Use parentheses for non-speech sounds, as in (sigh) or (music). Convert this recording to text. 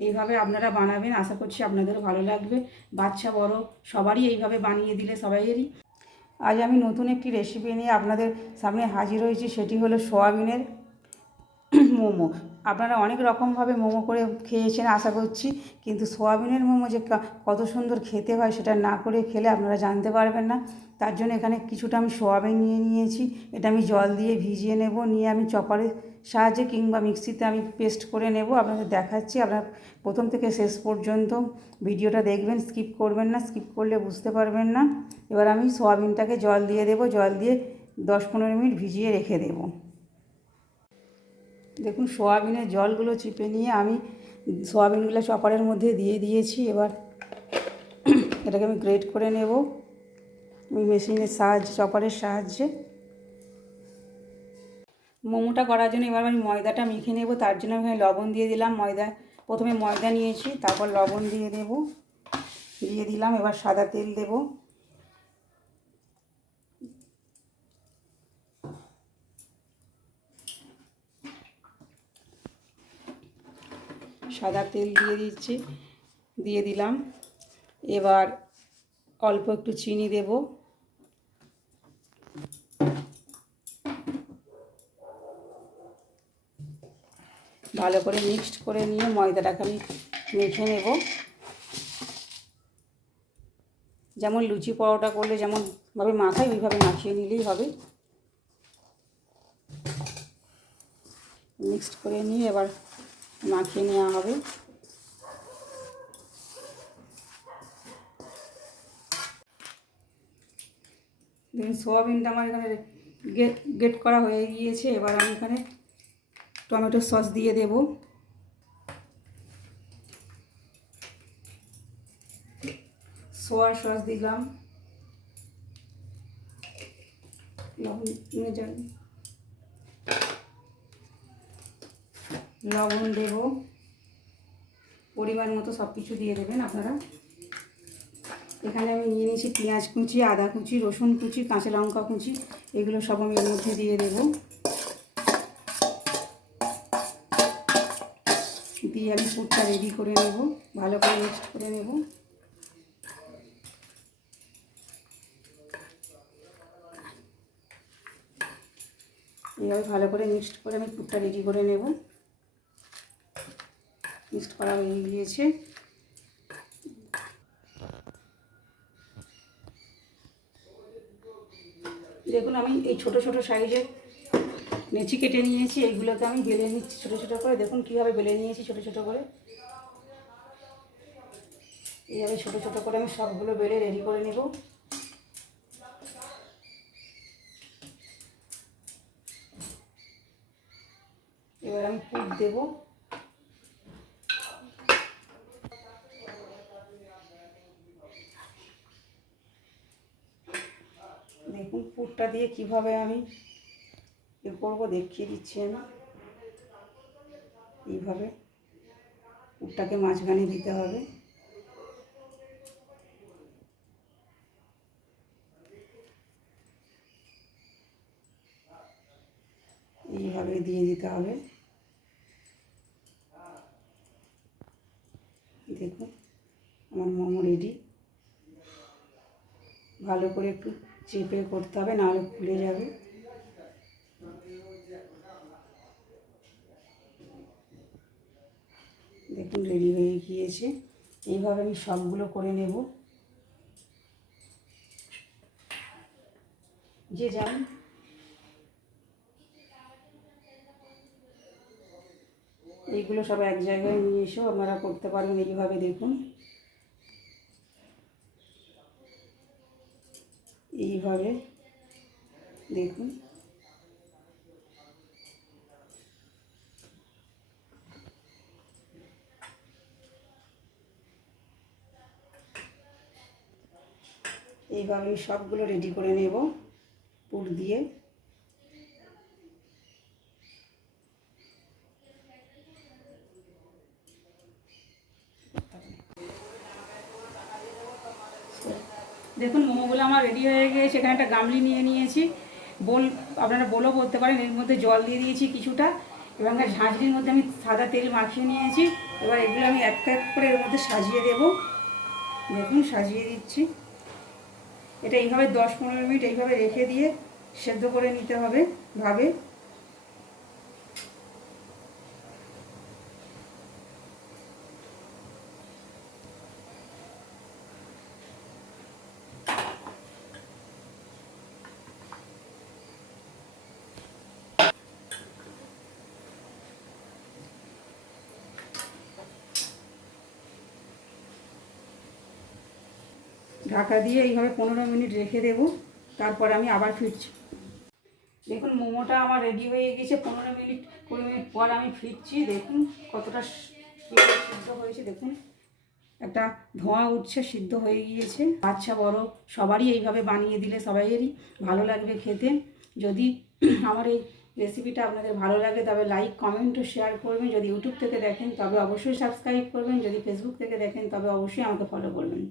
এইভাবে আপনারা বানাবেন, আশা করছি আপনাদেরও ভালো লাগবে। বাচ্চা, বড়, সবারই এইভাবে বানিয়ে দিলে সবাইয়েরই। আজ আমি নতুন একটি রেসিপি নিয়ে আপনাদের সামনে হাজির হয়েছি, সেটি হলো সোয়াবিনের মোমো। আপনারা অনেক রকমভাবে মোমো করে খেয়েছেন, আশা করছি। কিন্তু সোয়াবিনের মোমো যে কত সুন্দর খেতে হয় সেটা না করে খেলে আপনারা জানতে পারবেন না। তার জন্য এখানে কিছুটা আমি সোয়াবিন নিয়ে নিয়েছি। এটা আমি জল দিয়ে ভিজিয়ে নেব, নিয়ে আমি চপারের সাহায্যে কিংবা মিক্সিতে আমি পেস্ট করে নেব। আপনাদের দেখাচ্ছি। আপনারা প্রথম থেকে শেষ পর্যন্ত ভিডিওটা দেখবেন, স্কিপ করবেন না, স্কিপ করলে বুঝতে পারবেন না। এবার আমি সোয়াবিনটাকে জল দিয়ে দেব। জল দিয়ে দশ পনেরো মিনিট ভিজিয়ে রেখে দেবো। দেখুন সোয়াবিনের জলগুলো চিপে নিয়ে আমি সোয়াবিনগুলো চপারের মধ্যে দিয়ে দিয়েছি। এবার এটাকে আমি গ্রেট করে নেব। ওই মেশিনের সাহায্যে, চপারের সাহায্যে। মোমোটা করার জন্য এবার আমি ময়দাটা মেখে নেব। তার জন্য আমি লবণ দিয়ে দিলাম। ময়দা, প্রথমে ময়দা নিয়েছি, তারপর লবণ দিয়ে দেব। দিয়ে দিলাম। এবার সাদা তেল দেব। সাদা তেল দিয়ে দিচ্ছি, দিয়ে দিলাম। এবার অল্প একটু চিনি দেব। ভালো করে মিক্সড করে নিয়ে ময়দাটাকে আমি মেখে নেব। যেমন লুচি পরোটা করলে যেমনভাবে মাখাই ওইভাবে মাখিয়ে নিলেই হবে। মিক্সড করে নিয়ে এবার মাখিয়ে নেওয়া হবে। সোয়াবিনটা আমার এখানে গেট গেট করা হয়ে গিয়েছে। এবার আমি এখানে টমেটো সস দিয়ে দেব। সোয়া সস দিলাম। লবণ নিয়ে যান লবণ দেব। পরিমাণ মতো সব কিছু দিয়ে দেবেন আপনারা। এখানে আমি নিয়ে নিয়েছি পেঁয়াজ কুচি, আদা কুচি, রসুন কুচি, কাঁচা লঙ্কা কুচি, এগুলো সব আমি এর মধ্যে দিয়ে দেব। দিয়ে আমি পুরটা রেডি করে নেব, ভালো করে মিক্সড করে নেব। এইভাবে ভালো করে মিক্সড করে আমি পুরটা রেডি করে নেব। মিক্সড করা হয়ে গিয়েছে দেখুন, আমি এই ছোট ছোট সাইজের নেচি কেটে নিয়েছি, এইগুলোকে আমি বেলে নিচ্ছি ছোট ছোট করে। দেখুন, কীভাবে বেলে নিয়েছি ছোট ছোট করে। এইভাবে ছোট ছোট করে আমি সবগুলো বেলে রেডি করে নেব। এবার আমি পুর দেবো। দেখুন পুরটা দিয়ে কীভাবে আমি এ করব দেখিয়ে দিচ্ছি আমি। এইভাবে পুরটাকে মাঝখানে দিতে হবে। এইভাবে দিয়ে দিতে হবে। দেখুন আমার মোমো রেডি। ভালো করে একটু চেপে করতে হবে, নাহলে খুলে যাবে। দেখুন, রেডি হয়ে গিয়েছে। এইভাবে আমি সবগুলো করে নেব। যে যান এইগুলো সব এক জায়গায় নিয়ে এসেও আপনারা করতে পারবেন এইভাবে, দেখুন। এইভাবে দেখুন। এইভাবে আমি সবগুলো রেডি করে নেব। পুর দিয়ে। দেখুন মোমোগুলো আমার রেডি হয়ে গিয়েছে এখানে একটা গামলি নিয়ে নিয়েছি। বোল, আপনারা বলও বলতে পারেন, এর মধ্যে জল দিয়ে দিয়েছি কিছুটা এবার ঝাঁঝরির মধ্যে আমি সাদা তেল মাখিয়ে নিয়েছি। এবার এগুলো আমি একটা এক করে এর মধ্যে সাজিয়ে দেব। দেখুন, সাজিয়ে দিচ্ছি। এটা এইভাবে দশ পনেরো মিনিট এইভাবে রেখে দিয়ে সেদ্ধ করে নিতে হবে ভাবে ঢাকা দিয়ে এইভাবে পনেরো মিনিট রেখে দেব, তারপর আমি আবার ফিরছি। দেখুন, মোমোটা আমার রেডি হয়ে গেছে, পনেরো মিনিট, কুড়ি মিনিট পর আমি ফিরছি, দেখুন কতটা সিদ্ধ হয়েছে, দেখুন। একটা ধোঁয়া উঠছে, সিদ্ধ হয়ে গিয়েছে। বাচ্চা বড়, সবারই এইভাবে বানিয়ে দিলে সবাইয়েরই ভালো লাগবে খেতে। যদি (clears throat) আমার এই রেসিপিটা আপনাদের ভালো লাগে, তবে লাইক কমেন্ট ও শেয়ার করবেন। যদি ইউটিউব থেকে দেখেন, তবে অবশ্যই সাবস্ক্রাইব করবেন। যদি ফেসবুক থেকে দেখেন, তবে অবশ্যই আমাকে ফলো করবেন।